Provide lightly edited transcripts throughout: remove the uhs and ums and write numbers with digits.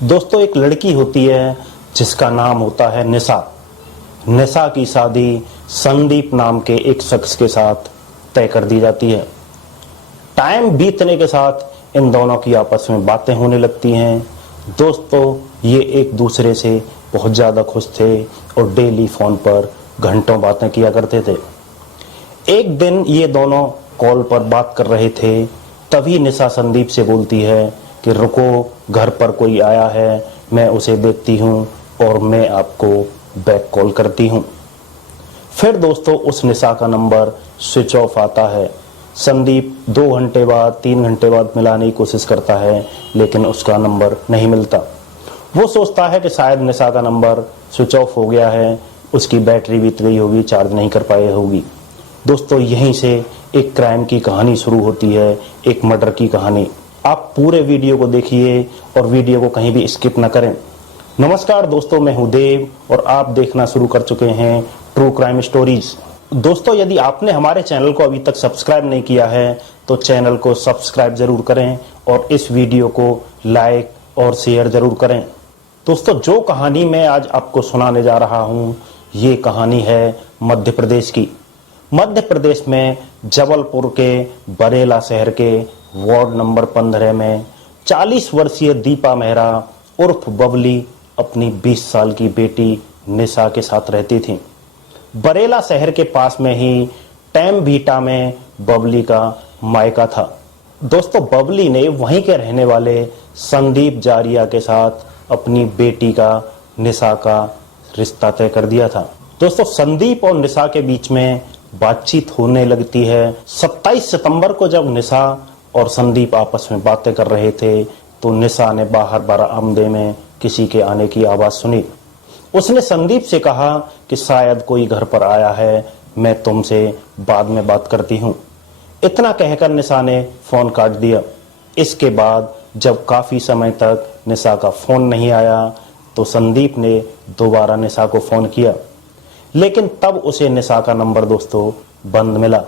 दोस्तों, एक लड़की होती है जिसका नाम होता है निशा। निशा की शादी संदीप नाम के एक शख्स के साथ तय कर दी जाती है। टाइम बीतने के साथ इन दोनों की आपस में बातें होने लगती हैं। दोस्तों, ये एक दूसरे से बहुत ज़्यादा खुश थे और डेली फ़ोन पर घंटों बातें किया करते थे। एक दिन ये दोनों कॉल पर बात कर रहे थे, तभी निशा संदीप से बोलती है कि रुको, घर पर कोई आया है, मैं उसे देखती हूँ और मैं आपको बैक कॉल करती हूँ। फिर दोस्तों उस निशा का नंबर स्विच ऑफ आता है। संदीप 2 घंटे बाद 3 घंटे बाद मिलाने की कोशिश करता है, लेकिन उसका नंबर नहीं मिलता। वो सोचता है कि शायद निशा का नंबर स्विच ऑफ हो गया है, उसकी बैटरी बीत गई होगी, चार्ज नहीं कर पाई होगी। दोस्तों, यहीं से एक क्राइम की कहानी शुरू होती है, एक मर्डर की कहानी। आप पूरे वीडियो को देखिए और वीडियो को कहीं भी स्किप न करें। नमस्कार दोस्तों, मैं हूं देव और आप देखना शुरू कर चुके हैं ट्रू क्राइम स्टोरीज। दोस्तों, यदि आपने हमारे चैनल को अभी तक सब्सक्राइब नहीं किया है तो चैनल को सब्सक्राइब जरूर करें और इस वीडियो को लाइक और शेयर जरूर करें। दोस्तों, जो कहानी मैं आज आपको सुनाने जा रहा हूं, ये कहानी है मध्य प्रदेश की। मध्य प्रदेश में जबलपुर के बरेला शहर के वार्ड नंबर 15 में 40 वर्षीय दीपा मेहरा उर्फ बबली अपनी 20 साल की बेटी निशा के साथ रहती थी। बरेला शहर के पास में ही टैमबीटा में बबली का मायका था। दोस्तों, बबली ने वहीं के रहने वाले संदीप जारिया के साथ अपनी बेटी का निशा का रिश्ता तय कर दिया था। दोस्तों, संदीप और निशा के बीच में बातचीत होने लगती है। 27 सितंबर को जब निशा और संदीप आपस में बातें कर रहे थे तो निशा ने बाहर बरामदे में किसी के आने की आवाज सुनी। उसने संदीप से कहा कि शायद कोई घर पर आया है, मैं तुमसे बाद में बात करती हूँ। इतना कहकर निशा ने फोन काट दिया। इसके बाद जब काफी समय तक निशा का फोन नहीं आया तो संदीप ने दोबारा निशा को फोन किया, लेकिन तब उसे निशा का नंबर दोस्तों बंद मिला।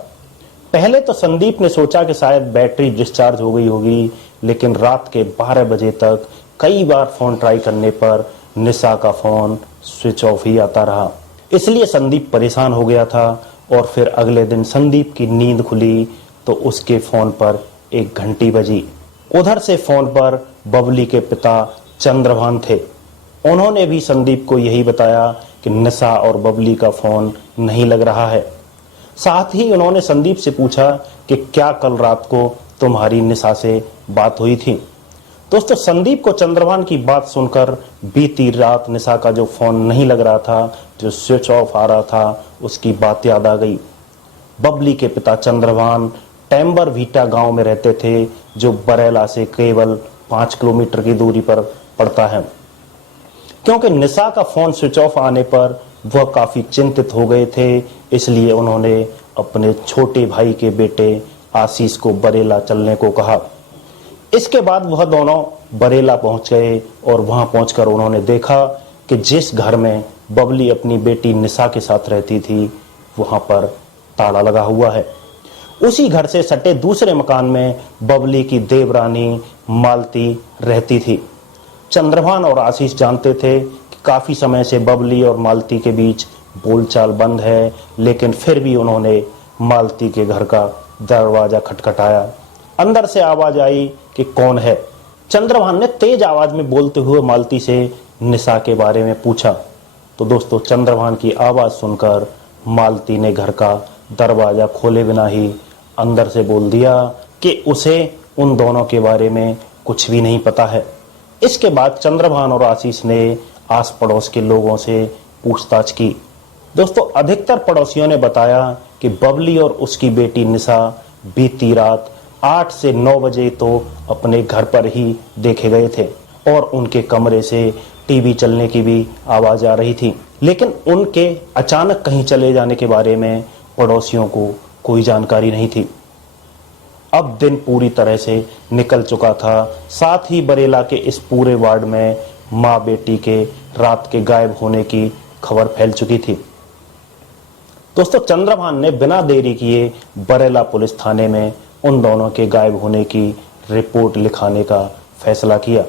पहले तो संदीप ने सोचा कि शायद बैटरी डिस्चार्ज हो गई होगी, लेकिन रात के 12 बजे तक कई बार फोन ट्राई करने पर निशा का फोन स्विच ऑफ ही आता रहा। इसलिए संदीप परेशान हो गया था और फिर अगले दिन संदीप की नींद खुली तो उसके फोन पर एक घंटी बजी। उधर से फोन पर बबली के पिता चंद्रभान थे। उन्होंने भी संदीप को यही बताया कि निशा और बबली का फोन नहीं लग रहा है। साथ ही उन्होंने संदीप से पूछा कि क्या कल रात को तुम्हारी निशा से बात हुई थी। दोस्तों, संदीप को चंद्रभान की बात सुनकर बीती रात निशा का जो फोन नहीं लग रहा था, जो स्विच ऑफ आ रहा था, उसकी बात याद आ गई। बबली के पिता चंद्रभान टैम्बरवीटा गांव में रहते थे, जो बरेला से केवल 5 किलोमीटर की दूरी पर पड़ता है। क्योंकि निशा का फोन स्विच ऑफ आने पर वह काफी चिंतित हो गए थे, इसलिए उन्होंने अपने छोटे भाई के बेटे आशीष को बरेला चलने को कहा। इसके बाद वह दोनों बरेला पहुंच गए और वहां पहुंचकर उन्होंने देखा कि जिस घर में बबली अपनी बेटी निशा के साथ रहती थी वहां पर ताला लगा हुआ है। उसी घर से सटे दूसरे मकान में बबली की देवरानी मालती रहती थी। चंद्रभान और आशीष जानते थे कि काफी समय से बबली और मालती के बीच बोलचाल बंद है, लेकिन फिर भी उन्होंने मालती के घर का दरवाजा खटखटाया। अंदर से आवाज आई कि कौन है। चंद्रभान ने तेज आवाज में बोलते हुए मालती से निशा के बारे में पूछा। तो दोस्तों, चंद्रभान की आवाज सुनकर मालती ने घर का दरवाजा खोले बिना ही अंदर से बोल दिया कि उसे उन दोनों के बारे में कुछ भी नहीं पता है। इसके बाद चंद्रभान और आशीष ने आस पड़ोस के लोगों से पूछताछ की। दोस्तों, अधिकतर पड़ोसियों ने बताया कि बबली और उसकी बेटी निशा बीती रात 8 से 9 बजे तो अपने घर पर ही देखे गए थे और उनके कमरे से टीवी चलने की भी आवाज आ रही थी, लेकिन उनके अचानक कहीं चले जाने के बारे में पड़ोसियों को कोई जानकारी नहीं थी। अब दिन पूरी तरह से निकल चुका था। साथ ही बरेला के इस पूरे वार्ड में माँ बेटी के रात के गायब होने की खबर फैल चुकी थी। दोस्तों, चंद्रभान ने बिना देरी किए बरेला पुलिस थाने में उन दोनों के गायब होने की रिपोर्ट लिखाने का फैसला किया।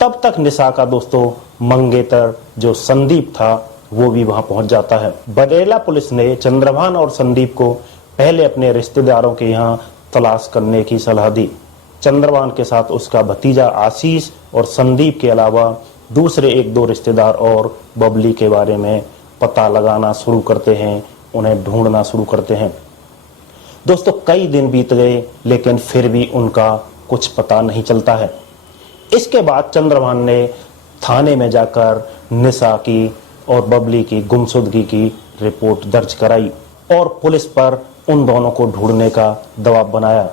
तब तक निशा का दोस्तों मंगेतर जो संदीप था वो भी वहां पहुंच जाता है। बरेला पुलिस ने चंद्रभान और संदीप को पहले अपने रिश्तेदारों के यहाँ तलाश करने की सलाह दी। चंद्रभान के साथ उसका भतीजा आशीष और संदीप के अलावा दूसरे एक दो रिश्तेदार और बबली के बारे में पता लगाना शुरू करते हैं, उन्हें ढूंढना शुरू करते हैं। दोस्तों कई दिन बीत गए लेकिन फिर भी उनका कुछ पता नहीं चलता है। इसके बाद चंद्रभान ने थाने में जाकर निशा की और बबली की गुमशुदगी की रिपोर्ट दर्ज कराई और पुलिस पर उन दोनों को ढूंढने का दबाव बनाया।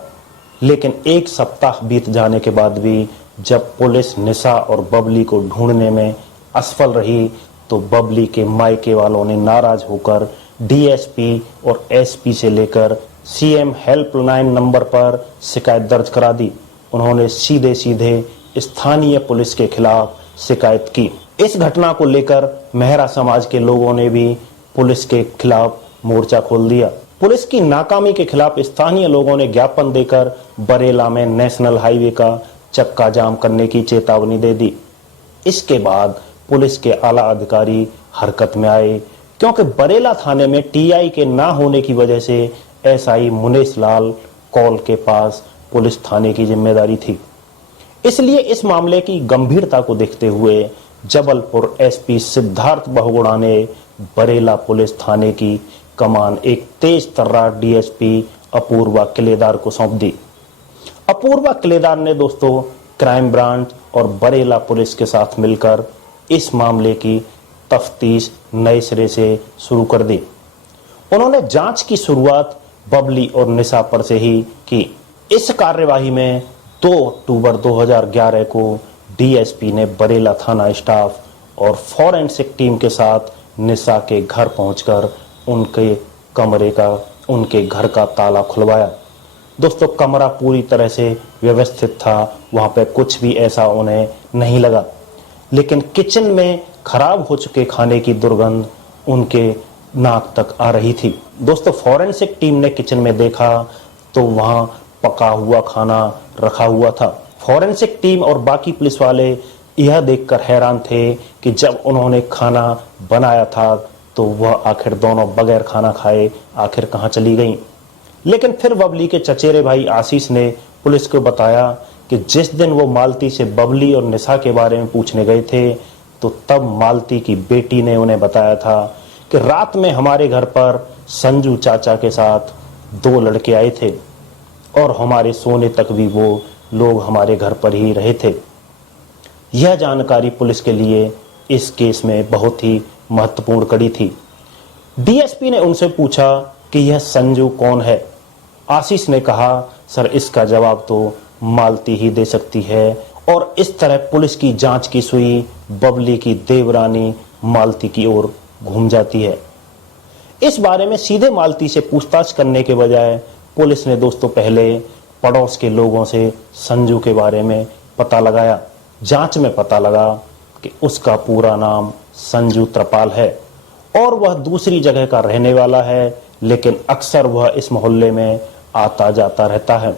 लेकिन एक सप्ताह बीत जाने के बाद भी जब पुलिस निशा और बबली को ढूंढने में असफल रही तो बबली के मायके वालों ने नाराज होकर डीएसपी और एसपी से लेकर सीएम हेल्पलाइन नंबर पर शिकायत दर्ज करा दी। उन्होंने सीधे सीधे स्थानीय पुलिस के खिलाफ शिकायत की। इस घटना को लेकर मेहरा समाज के लोगों ने भी पुलिस के खिलाफ मोर्चा खोल दिया। पुलिस की नाकामी के खिलाफ स्थानीय लोगों ने ज्ञापन देकर बरेला में नेशनल हाईवे का चक्का जाम करने की चेतावनी दे दी। इसके बाद पुलिस के आला अधिकारी हरकत में आए क्योंकि बरेला थाने में टीआई के ना होने की वजह से एसआई मुनेश लाल कौल के पास पुलिस थाने की जिम्मेदारी थी। इसलिए इस मामले की गंभीरता को देखते हुए जबलपुर एसपी सिद्धार्थ बहुगुणा ने बरेला पुलिस थाने की कमान एक तेज तर्रार डीएसपी अपूर्वा किलेदार को सौंप दी। अपूर्वा किलेदार ने दोस्तों क्राइम ब्रांच और बरेला पुलिस के साथ मिलकर इस मामले की तफ्तीश नए सिरे से शुरू कर दी। उन्होंने जांच की शुरुआत बबली और निशा पर से ही की। इस कार्यवाही में 2 अक्टूबर 2011 को डीएसपी ने बरेला थाना स्टाफ और फॉरेंसिक टीम के साथ निशा के घर पहुंचकर उनके घर का ताला खुलवाया। दोस्तों कमरा पूरी तरह से व्यवस्थित था, वहां पे कुछ भी ऐसा उन्हें नहीं लगा, लेकिन किचन में खराब हो चुके खाने की दुर्गंध उनके नाक तक आ रही थी। दोस्तों फॉरेंसिक टीम ने किचन में देखा तो वहां पका हुआ खाना रखा हुआ था। फॉरेंसिक टीम और बाकी पुलिस वाले यह देखकर हैरान थे कि जब उन्होंने खाना बनाया था तो वह आखिर दोनों बगैर खाना खाए आखिर कहां चली गईं। लेकिन फिर बबली के चचेरे भाई आशीष ने पुलिस को बताया कि जिस दिन वो मालती से बबली और निशा के बारे में पूछने गए थे तो तब मालती की बेटी ने उन्हें बताया था कि रात में हमारे घर पर संजू चाचा के साथ 2 लड़के आए थे और हमारे सोने तक भी वो लोग हमारे घर पर ही रहे थे। यह जानकारी पुलिस के लिए इस केस में बहुत ही महत्वपूर्ण कड़ी थी। डीएसपी ने उनसे पूछा कि यह संजू कौन है। आशीष ने कहा सर इसका जवाब तो मालती ही दे सकती है। और इस तरह पुलिस की जांच की सुई बबली की देवरानी मालती की ओर घूम जाती है। इस बारे में सीधे मालती से पूछताछ करने के बजाय पुलिस ने दोस्तों पहले पड़ोस के लोगों से संजू के बारे में पता लगाया। जांच में पता लगा कि उसका पूरा नाम संजू त्रिपाल है और वह दूसरी जगह का रहने वाला है, लेकिन अक्सर वह इस मोहल्ले में आता जाता रहता है।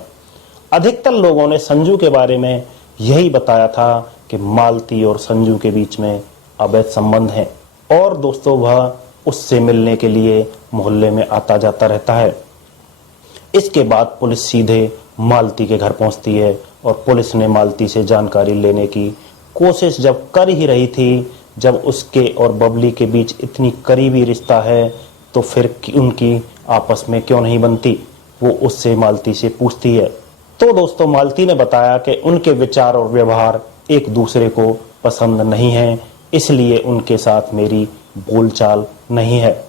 अधिकतर लोगों ने संजू के बारे में यही बताया था कि मालती और संजू के बीच में अवैध संबंध है और दोस्तों वह उससे मिलने के लिए मोहल्ले में आता जाता रहता है। इसके बाद पुलिस सीधे मालती के घर पहुंचती है और पुलिस ने मालती से जानकारी लेने की कोशिश जब कर ही रही थी, जब उसके और बबली के बीच इतनी करीबी रिश्ता है तो फिर उनकी आपस में क्यों नहीं बनती, वो उससे मालती से पूछती है। तो दोस्तों मालती ने बताया कि उनके विचार और व्यवहार एक दूसरे को पसंद नहीं है, इसलिए उनके साथ मेरी बोलचाल नहीं है।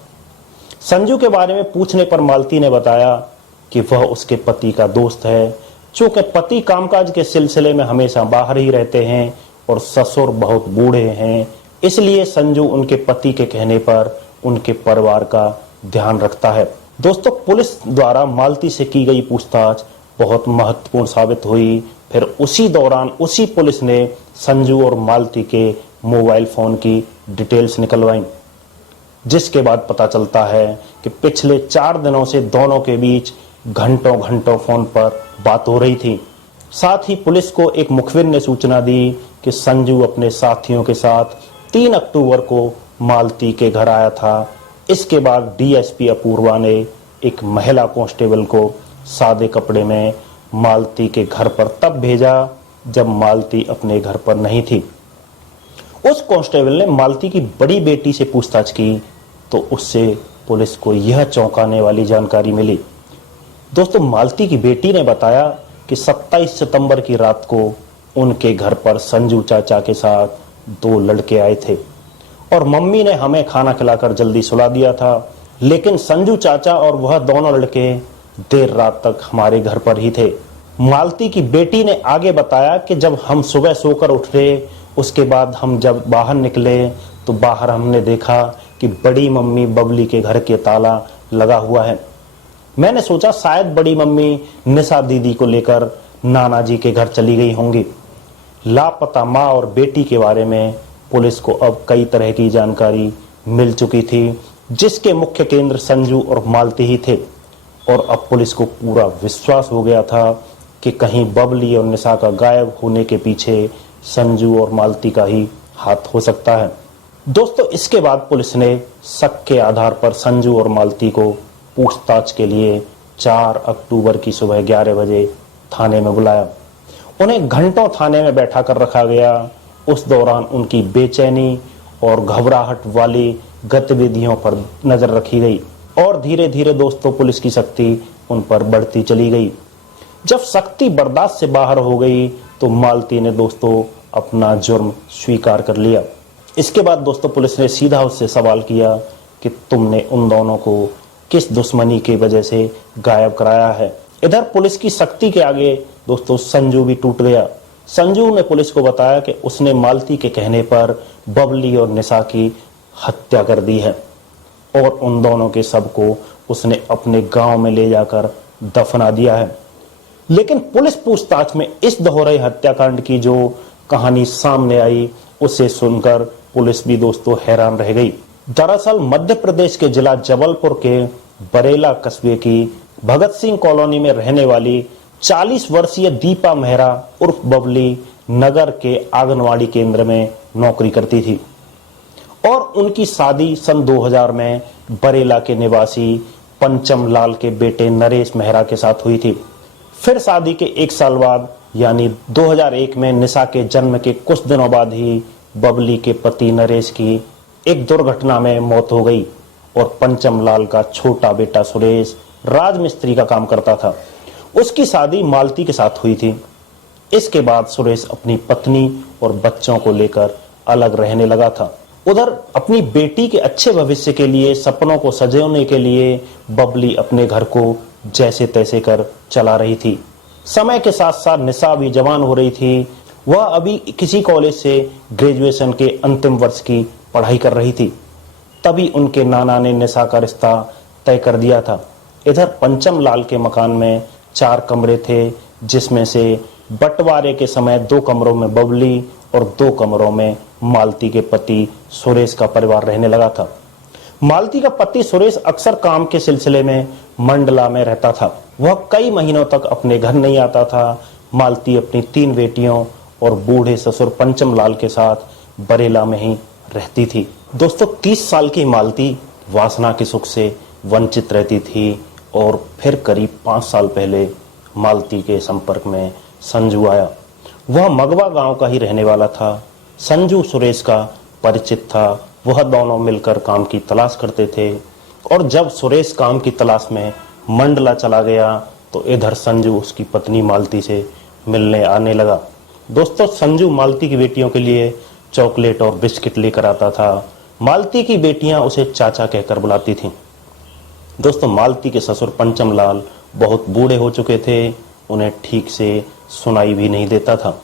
संजू के बारे में पूछने पर मालती ने बताया कि वह उसके पति का दोस्त है। चूंकि पति कामकाज के सिलसिले में हमेशा बाहर ही रहते हैं और ससुर बहुत बूढ़े हैं, इसलिए संजू उनके पति के कहने पर उनके परिवार का ध्यान रखता है। दोस्तों पुलिस द्वारा मालती से की गई पूछताछ बहुत महत्वपूर्ण साबित हुई। फिर उसी दौरान उसी पुलिस ने संजू और मालती के मोबाइल फोन की डिटेल्स निकलवाई, जिसके बाद पता चलता है कि पिछले 4 दिनों से दोनों के बीच घंटों घंटों फोन पर बात हो रही थी। साथ ही पुलिस को एक मुखबिर ने सूचना दी कि संजू अपने साथियों के साथ 3 अक्टूबर को मालती के घर आया था। इसके बाद डीएसपी अपूर्वा ने एक महिला कांस्टेबल को सादे कपड़े में मालती के घर पर तब भेजा जब मालती अपने घर पर नहीं थी। उस कांस्टेबल ने मालती की बड़ी बेटी से पूछताछ की तो उससे पुलिस को यह चौंकाने वाली जानकारी मिली। दोस्तों, मालती की बेटी ने बताया कि 27 सितंबर की रात को उनके घर पर संजू चाचा के साथ 2 लड़के आए थे और मम्मी ने हमें खाना खिलाकर जल्दी सुला दिया था, लेकिन संजू चाचा और वह दोनों लड़के देर रात तक हमारे घर पर ही थे। मालती की बेटी ने आगे बताया कि जब हम सुबह सोकर उठे उसके बाद हम जब बाहर निकले तो बाहर हमने देखा कि बड़ी मम्मी बबली के घर के ताला लगा हुआ है। मैंने सोचा शायद बड़ी मम्मी निशा दीदी को लेकर नाना जी के घर चली गई होंगी। लापता माँ और बेटी के बारे में पुलिस को अब कई तरह की जानकारी मिल चुकी थी, जिसके मुख्य केंद्र संजू और मालती ही थे और अब पुलिस को पूरा विश्वास हो गया था कि कहीं बबली और निशा का गायब होने के पीछे संजू और मालती का ही हाथ हो सकता है। दोस्तों, इसके बाद पुलिस ने शक के आधार पर संजू और मालती को पूछताछ के लिए 4 अक्टूबर की सुबह 11 बजे थाने में बुलाया। उन्हें घंटों थाने में बैठा कर रखा गया। उस दौरान उनकी बेचैनी और घबराहट वाली गतिविधियों पर नजर रखी गई और धीरे धीरे दोस्तों पुलिस की शक्ति उन पर बढ़ती चली गई। जब शक्ति बर्दाश्त से बाहर हो गई तो मालती ने दोस्तों अपना जुर्म स्वीकार कर लिया। इसके बाद दोस्तों पुलिस ने सीधा उससे सवाल किया कि तुमने उन दोनों को किस दुश्मनी की वजह से गायब कराया है। इधर पुलिस की शक्ति के आगे दोस्तों संजू भी टूट गया। संजू ने पुलिस को बताया कि उसने मालती के कहने पर बबली और निशा की हत्या कर दी है और उन दोनों के शव को उसने अपने गांव में ले जाकर दफना दिया है। लेकिन पुलिस पूछताछ में इस दोहरे हत्याकांड की जो कहानी सामने आई उसे सुनकर पुलिस भी दोस्तों हैरान रह गई। दरअसल मध्य प्रदेश के जिला जबलपुर के बरेला कस्बे की भगत सिंह कॉलोनी में रहने वाली 40 वर्षीय दीपा मेहरा उर्फ बबली नगर के आंगनवाड़ी केंद्र में नौकरी करती थी और उनकी शादी सन 2000 में बरेला के निवासी पंचम लाल के बेटे नरेश मेहरा के साथ हुई थी। फिर शादी के 1 साल बाद यानी 2001 में निशा के जन्म के कुछ दिनों बाद ही बबली के पति नरेश की एक दुर्घटना में मौत हो गई और पंचम लाल का छोटा बेटा सुरेश राजमिस्त्री का काम करता था। उसकी शादी मालती के साथ हुई थी। इसके बाद सुरेश अपनी पत्नी और बच्चों को लेकर अलग रहने लगा था। उधर अपनी बेटी के अच्छे भविष्य के लिए सपनों को सजोने के लिए बबली अपने घर को जैसे तैसे कर चला रही थी। समय के साथ साथ निशा भी जवान हो रही थी। वह अभी किसी कॉलेज से ग्रेजुएशन के अंतिम वर्ष की पढ़ाई कर रही थी। तभी उनके नाना ने निशा का रिश्ता तय कर दिया था। इधर पंचम लाल के मकान में 4 कमरे थे, जिसमें से बंटवारे के समय 2 कमरों में बबली और 2 कमरों में मालती के पति सुरेश का परिवार रहने लगा था। मालती का पति सुरेश अक्सर काम के सिलसिले में मंडला में रहता था। वह कई महीनों तक अपने घर नहीं आता था। मालती अपनी 3 बेटियों और बूढ़े ससुर पंचम लाल के साथ बरेला में ही रहती थी। दोस्तों 30 साल की मालती वासना के सुख से वंचित रहती थी और फिर करीब 5 साल पहले मालती के संपर्क में संजू आया। वह मगवा गांव का ही रहने वाला था। संजू सुरेश का परिचित था। वह दोनों मिलकर काम की तलाश करते थे और जब सुरेश काम की तलाश में मंडला चला गया तो इधर संजू उसकी पत्नी मालती से मिलने आने लगा। दोस्तों संजू मालती की बेटियों के लिए चॉकलेट और बिस्किट लेकर आता था। मालती की बेटियां उसे चाचा कहकर बुलाती थीं। दोस्तों मालती के ससुर पंचम लाल बहुत बूढ़े हो चुके थे। उन्हें ठीक से सुनाई भी नहीं देता था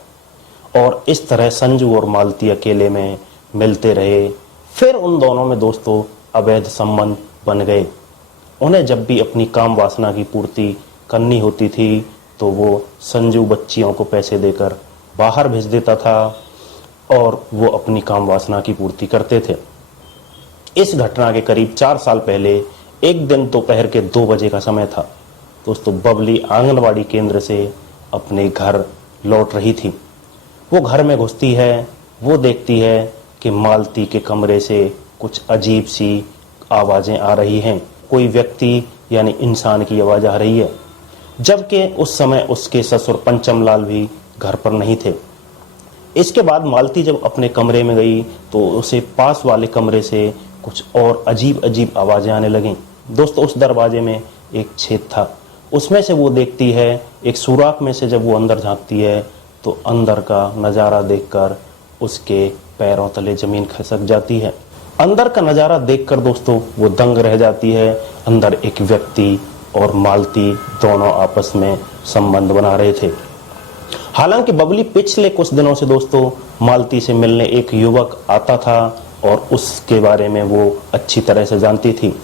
और इस तरह संजू और मालती अकेले में मिलते रहे। फिर उन दोनों में दोस्तों अवैध संबंध बन गए। उन्हें जब भी अपनी काम वासना की पूर्ति करनी होती थी तो वो संजू बच्चियों को पैसे देकर बाहर भेज देता था और वो अपनी काम वासना की पूर्ति करते थे। इस घटना के करीब 4 साल पहले एक दिन दोपहर के 2 बजे का समय था। दोस्तों बबली आंगनवाड़ी केंद्र से अपने घर लौट रही थी। वो घर में घुसती है, वो देखती है कि मालती के कमरे से कुछ अजीब सी आवाज़ें आ रही हैं। कोई व्यक्ति यानी इंसान की आवाज़ आ रही है, जबकि उस समय उसके ससुर पंचमलाल भी घर पर नहीं थे। इसके बाद मालती जब अपने कमरे में गई तो उसे पास वाले कमरे से कुछ और अजीब अजीब आवाज़ें आने लगीं। दोस्तों, उस दरवाजे में एक छेद था, उसमें से वो देखती है, एक सुराख में से जब वो अंदर झांकती है तो अंदर का नज़ारा देखकर उसके पैरों तले ज़मीन खिसक जाती है। अंदर का नज़ारा देखकर दोस्तों वो दंग रह जाती है। अंदर एक व्यक्ति और मालती दोनों आपस में संबंध बना रहे थे। हालांकि बबली पिछले कुछ दिनों से दोस्तों मालती से मिलने एक युवक आता था और उसके बारे में वो अच्छी तरह से जानती थी।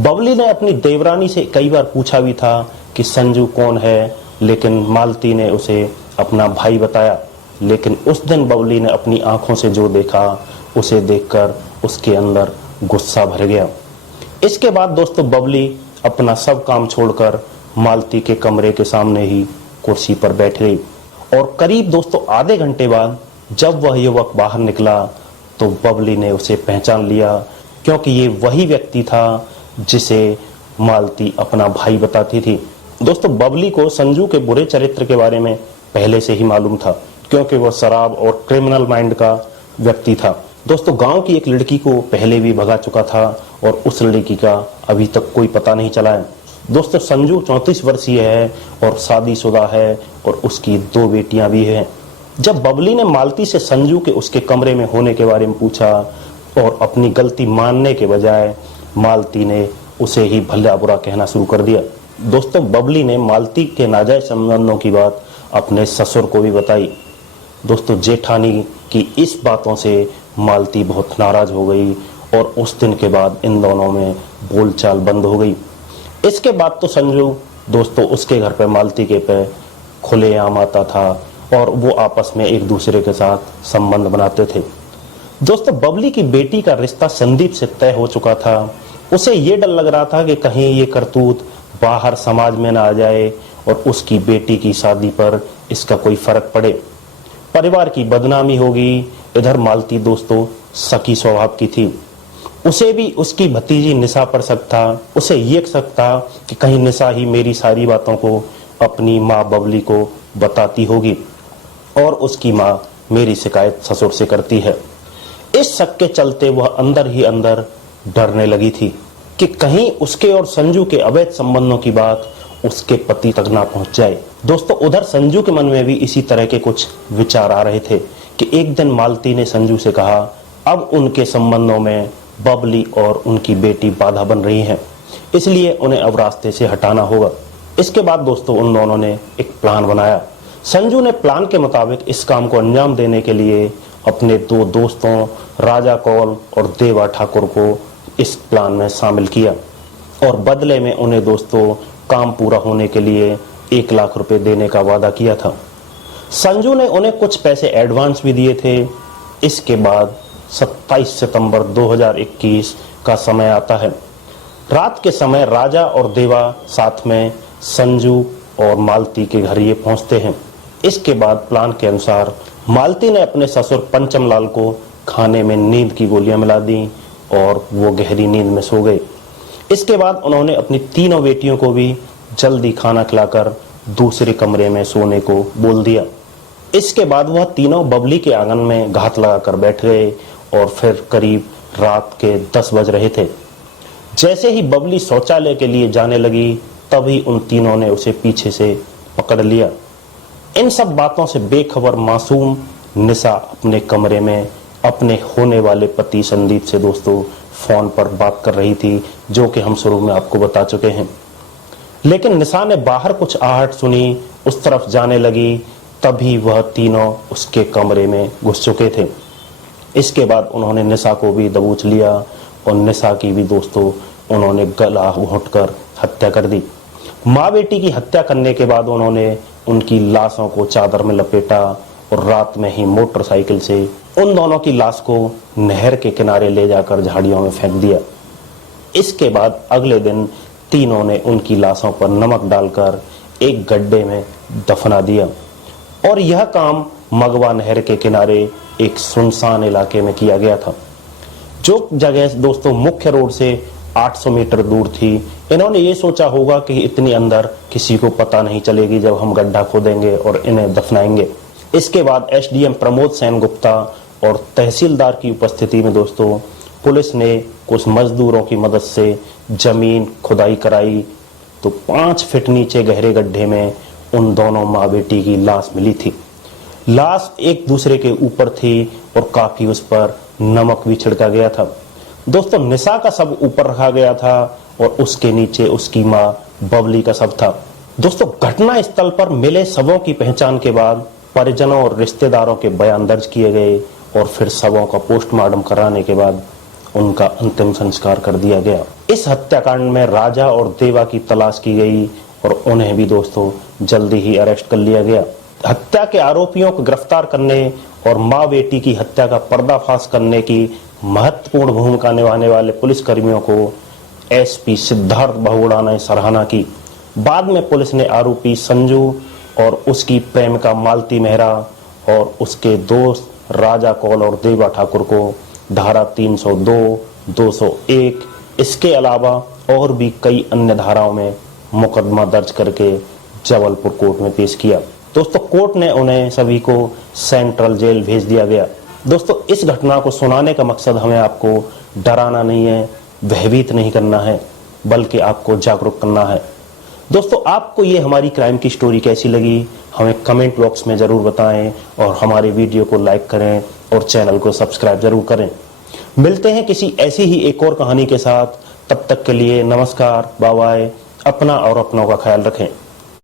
बबली ने अपनी देवरानी से कई बार पूछा भी था कि संजू कौन है, लेकिन मालती ने उसे अपना भाई बताया। लेकिन उस दिन बबली ने अपनी आंखों से जो देखा, उसे देखकर उसके अंदर गुस्सा भर गया। इसके बाद दोस्तों बबली अपना सब काम छोड़कर मालती के कमरे के सामने ही कुर्सी पर बैठ गई और करीब दोस्तों आधे घंटे बाद जब वह युवक बाहर निकला तो बबली ने उसे पहचान लिया, क्योंकि ये वही व्यक्ति था जिसे मालती अपना भाई बताती थी। दोस्तों, बबली को संजू के बुरे चरित्र के बारे में पहले से ही मालूम था, क्योंकि वह शराब और क्रिमिनल माइंड का व्यक्ति था। दोस्तों, गांव की एक लड़की को पहले भी भगा चुका था और उस लड़की का अभी तक कोई पता नहीं चला है। दोस्तों, संजू 34 वर्षीय है और शादीशुदा है और उसकी 2 बेटियां भी हैं। जब बबली ने मालती से संजू के उसके कमरे में होने के बारे में पूछा और अपनी गलती मानने के बजाय मालती ने उसे ही भला बुरा कहना शुरू कर दिया। दोस्तों, बबली ने मालती के नाजायज संबंधों की बात अपने ससुर को भी बताई। दोस्तों, जेठानी की इस बातों से मालती बहुत नाराज हो गई और उस दिन के बाद इन दोनों में बोलचाल बंद हो गई। इसके बाद तो संजू दोस्तों उसके घर पे मालती के पे खुलेआम आता था और वो आपस में एक दूसरे के साथ संबंध बनाते थे। दोस्तों, बबली की बेटी का रिश्ता संदीप से तय हो चुका था। उसे ये डर लग रहा था कि कहीं ये करतूत बाहर समाज में ना आ जाए और उसकी बेटी की शादी पर इसका कोई फर्क पड़े, परिवार की बदनामी होगी। इधर मालती दोस्तों सकी स्वभाव की थी, उसे भी उसकी भतीजी निशा पर शक था। उसे ये शक था कि कहीं निशा ही मेरी सारी बातों को अपनी माँ बबली को बताती होगी और उसकी माँ मेरी शिकायत ससुर से करती है। इस शक के चलते वह अंदर ही अंदर डरने लगी थी कि कहीं उसके और संजू के अवैध संबंधों की बात उसके पति तक ना पहुंच जाए। दोस्तों, उधर संजू के मन में भी इसी तरह के कुछ विचार आ रहे थे कि एक दिन मालती ने संजू से कहा, अब उनके संबंधों में बबली और उनकी बेटी बाधा बन रही हैं, इसलिए उन्हें अब रास्ते से हटाना होगा। इसके बाद दोस्तों उन दोनों ने एक प्लान बनाया। संजू ने प्लान के मुताबिक इस काम को अंजाम देने के लिए अपने 2 दोस्तों राजा कौल और देवा ठाकुर को इस प्लान में शामिल किया और बदले में उन्हें दोस्तों काम पूरा होने के लिए 1 लाख रुपए देने का वादा किया था। संजू ने उन्हें कुछ पैसे एडवांस भी दिए थे। इसके बाद 27 सितंबर 2021 का समय आता है। रात के समय राजा और देवा साथ में संजू और मालती के घर ये पहुंचते हैं। इसके बाद प्लान के अनुसार मालती ने अपने ससुर पंचमलाल को खाने में नींद की गोलियां मिला दी और वो गहरी नींद में सो गए। इसके बाद उन्होंने अपनी तीनों बेटियों को भी जल्दी खाना खिलाकर दूसरे कमरे में सोने को बोल दिया। इसके बाद वह तीनों बबली के आंगन में घात लगाकर बैठ गए और फिर करीब रात के 10 बज रहे थे। जैसे ही बबली शौचालय के लिए जाने लगी तभी उन तीनों ने उसे पीछे से पकड़ लिया। इन सब बातों से बेखबर मासूम निशा अपने कमरे में अपने होने वाले पति संदीप से दोस्तों फोन पर बात कर रही थी, जो कि हम शुरू में आपको बता चुके हैं। लेकिन निशा ने बाहर कुछ आहट सुनी, उस तरफ जाने लगी, तभी वह तीनों उसके कमरे में घुस चुके थे। इसके बाद उन्होंने निशा को भी दबोच लिया और निशा की भी दोस्तों उन्होंने गला घोंटकर हत्या कर दी। माँ बेटी की हत्या करने के बाद उन्होंने उनकी लाशों को चादर में लपेटा और रात में ही मोटरसाइकिल से उन दोनों की लाश को नहर के किनारे ले जाकर झाड़ियों में फेंक दिया। इसके बाद अगले दिन तीनों ने उनकी लाशों पर नमक डालकर एक गड्ढे में दफना दिया और यह काम मगवा नहर के किनारे एक सुनसान इलाके में किया गया था, जो जगह दोस्तों मुख्य रोड से 800 मीटर दूर थी। इन्होंने ये सोचा होगा कि इतनी अंदर किसी को पता नहीं चलेगी जब हम गड्ढा खोदेंगे और इन्हें दफनाएंगे। इसके बाद एसडीएम प्रमोद सेन गुप्ता और तहसीलदार की उपस्थिति में दोस्तों पुलिस ने कुछ मजदूरों की मदद से जमीन खुदाई कराई, तो 5 फीट नीचे गहरे गड्ढे में उन दोनों माँ बेटी की लाश मिली थी। लाश एक दूसरे के ऊपर थी और काफी उस पर नमक भी छिड़का गया था। दोस्तों निशा का शव ऊपर रखा गया था और उसके नीचे उसकी माँ बबली का शव था। दोस्तों घटना स्थल पर मिले शवों की पहचान के बाद परिजनों और रिश्तेदारों के बयान दर्ज किए गए और फिर शवों का पोस्टमार्टम कराने के बाद उनका अंतिम संस्कार कर दिया गया। इस हत्याकांड में राजा और देवा की तलाश की गई और उन्हें भी दोस्तों जल्दी ही अरेस्ट कर लिया गया। हत्या के आरोपियों को गिरफ्तार करने और माँ बेटी की हत्या का पर्दाफाश करने की महत्वपूर्ण भूमिका निभाने वाले पुलिसकर्मियों को एसपी सिद्धार्थ बहुगुणा ने सराहना की। बाद में पुलिस ने आरोपी संजू और उसकी प्रेमिका मालती मेहरा और उसके दोस्त राजा कौल और देवा ठाकुर को धारा 302, 201 इसके अलावा और भी कई अन्य धाराओं में मुकदमा दर्ज करके जबलपुर कोर्ट में पेश किया। दोस्तों कोर्ट ने उन्हें सभी को सेंट्रल जेल भेज दिया गया। दोस्तों इस घटना को सुनाने का मकसद हमें आपको डराना नहीं है, भयभीत नहीं करना है, बल्कि आपको जागरूक करना है। दोस्तों आपको ये हमारी क्राइम की स्टोरी कैसी लगी हमें कमेंट बॉक्स में जरूर बताएं और हमारे वीडियो को लाइक करें और चैनल को सब्सक्राइब जरूर करें। मिलते हैं किसी ऐसी ही एक और कहानी के साथ, तब तक के लिए नमस्कार, बाय बाय। अपना और अपनों का ख्याल रखें।